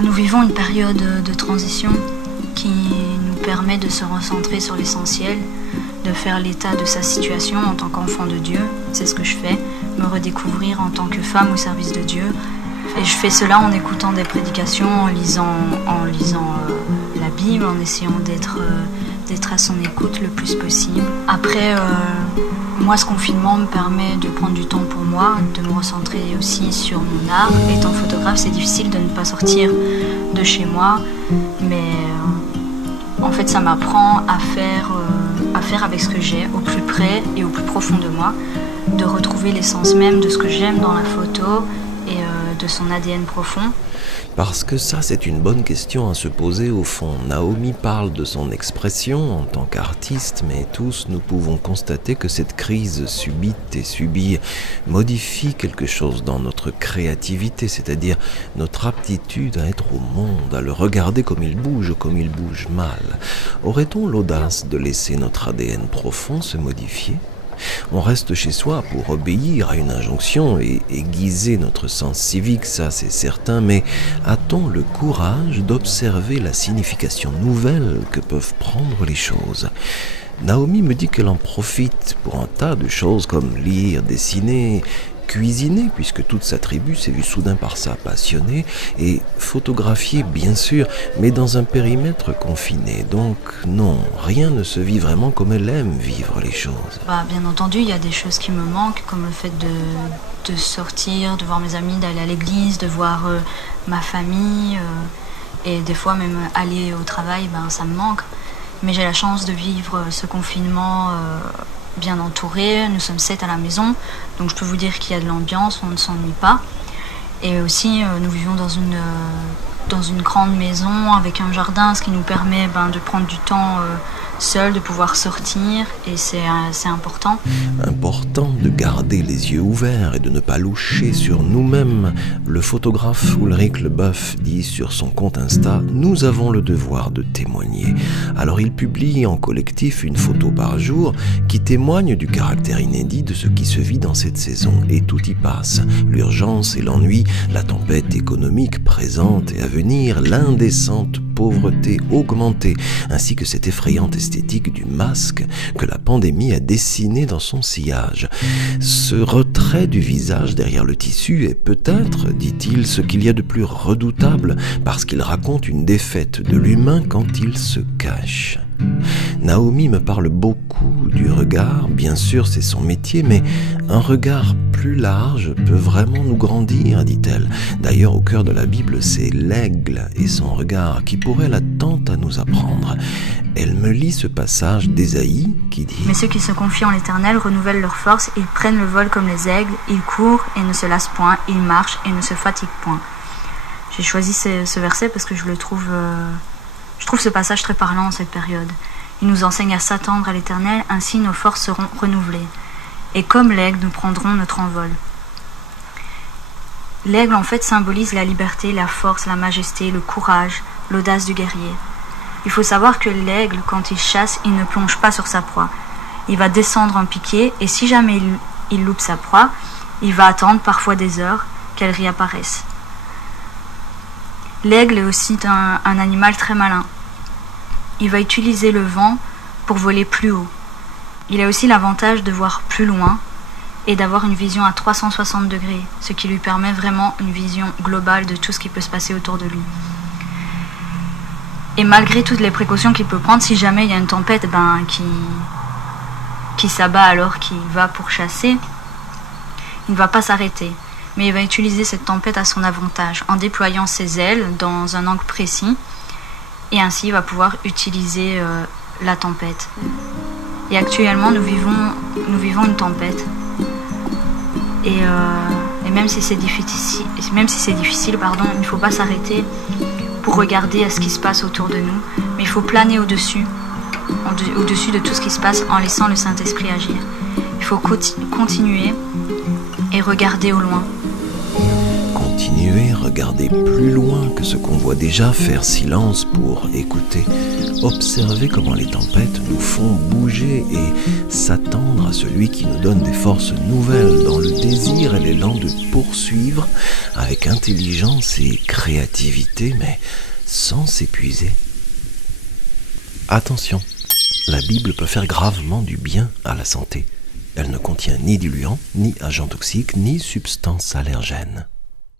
Nous vivons une période de transition qui nous permet de se recentrer sur l'essentiel, de faire l'état de sa situation en tant qu'enfant de Dieu. C'est ce que je fais, me redécouvrir en tant que femme au service de Dieu. Et je fais cela en écoutant des prédications, en lisant la Bible, en essayant d'être à son écoute le plus possible. Après, moi, ce confinement me permet de prendre du temps pour moi, de me recentrer aussi sur mon art. Étant photographe, c'est difficile de ne pas sortir de chez moi, mais en fait, ça m'apprend à faire avec ce que j'ai, au plus près et au plus profond de moi, de retrouver l'essence même de ce que j'aime dans la photo et de son ADN profond. Parce que ça, c'est une bonne question à se poser au fond. Naomi parle de son expression en tant qu'artiste, mais tous nous pouvons constater que cette crise subite et subie modifie quelque chose dans notre créativité, c'est-à-dire notre aptitude à être au monde, à le regarder comme il bouge mal. Aurait-on l'audace de laisser notre ADN profond se modifier ? On reste chez soi pour obéir à une injonction et aiguiser notre sens civique, ça c'est certain, mais a-t-on le courage d'observer la signification nouvelle que peuvent prendre les choses ? Naomi me dit qu'elle en profite pour un tas de choses comme lire, dessiner, cuisiner, puisque toute sa tribu s'est vue soudain par ça passionnée, et photographier bien sûr, mais dans un périmètre confiné. Donc non, rien ne se vit vraiment comme elle aime vivre les choses. Bien entendu, il y a des choses qui me manquent, comme le fait de sortir, de voir mes amis, d'aller à l'église, de voir ma famille, et des fois même aller au travail, ça me manque. Mais j'ai la chance de vivre ce confinement bien entouré. Nous sommes 7 à la maison, donc je peux vous dire qu'il y a de l'ambiance, on ne s'ennuie pas. Et aussi, nous vivons dans une grande maison avec un jardin, ce qui nous permet de prendre du temps seul, de pouvoir sortir, et c'est important. Important de garder les yeux ouverts et de ne pas loucher sur nous-mêmes. Le photographe Ulrich Leboeuf dit sur son compte Insta « Nous avons le devoir de témoigner ». Alors il publie en collectif une photo par jour qui témoigne du caractère inédit de ce qui se vit dans cette saison. Et tout y passe. L'urgence et l'ennui, la tempête économique présente et à venir, l'indécente pauvreté augmentée, ainsi que cette effrayante esthétique du masque que la pandémie a dessiné dans son sillage. Ce retrait du visage derrière le tissu est peut-être, dit-il, ce qu'il y a de plus redoutable, parce qu'il raconte une défaite de l'humain quand il se cache. Naomi me parle beaucoup du regard, bien sûr c'est son métier, mais un regard plus large peut vraiment nous grandir, dit-elle. D'ailleurs, au cœur de la Bible, c'est l'aigle et son regard qui pourrait là tant à nous apprendre. Elle me lit ce passage d'Ésaïe qui dit « Mais ceux qui se confient en l'Éternel renouvellent leur force, ils prennent le vol comme les aigles, ils courent et ne se lassent point, ils marchent et ne se fatiguent point. » J'ai choisi ce verset parce que je trouve ce passage très parlant en cette période. Il nous enseigne à s'attendre à l'Éternel, ainsi nos forces seront renouvelées. Et comme l'aigle, nous prendrons notre envol. L'aigle, en fait, symbolise la liberté, la force, la majesté, le courage, l'audace du guerrier. Il faut savoir que l'aigle, quand il chasse, il ne plonge pas sur sa proie. Il va descendre en piqué, et si jamais il loupe sa proie, il va attendre parfois des heures qu'elle réapparaisse. L'aigle est aussi un animal très malin. Il va utiliser le vent pour voler plus haut. Il a aussi l'avantage de voir plus loin et d'avoir une vision à 360 degrés, ce qui lui permet vraiment une vision globale de tout ce qui peut se passer autour de lui. Et malgré toutes les précautions qu'il peut prendre, si jamais il y a une tempête qui s'abat alors qu'il va pour chasser, il ne va pas s'arrêter. Mais il va utiliser cette tempête à son avantage, en déployant ses ailes dans un angle précis, et ainsi il va pouvoir utiliser la tempête. Et actuellement, nous vivons une tempête. Et même si c'est difficile, il ne faut pas s'arrêter pour regarder à ce qui se passe autour de nous, mais il faut planer au-dessus de tout ce qui se passe en laissant le Saint-Esprit agir. Il faut continuer et regarder au loin. Continuer, regarder plus loin que ce qu'on voit déjà, faire silence pour écouter, observer comment les tempêtes nous font bouger et s'attendre à celui qui nous donne des forces nouvelles dans le désir et l'élan de poursuivre avec intelligence et créativité, mais sans s'épuiser. Attention, la Bible peut faire gravement du bien à la santé. Elle ne contient ni diluants, ni agents toxiques, ni substances allergènes.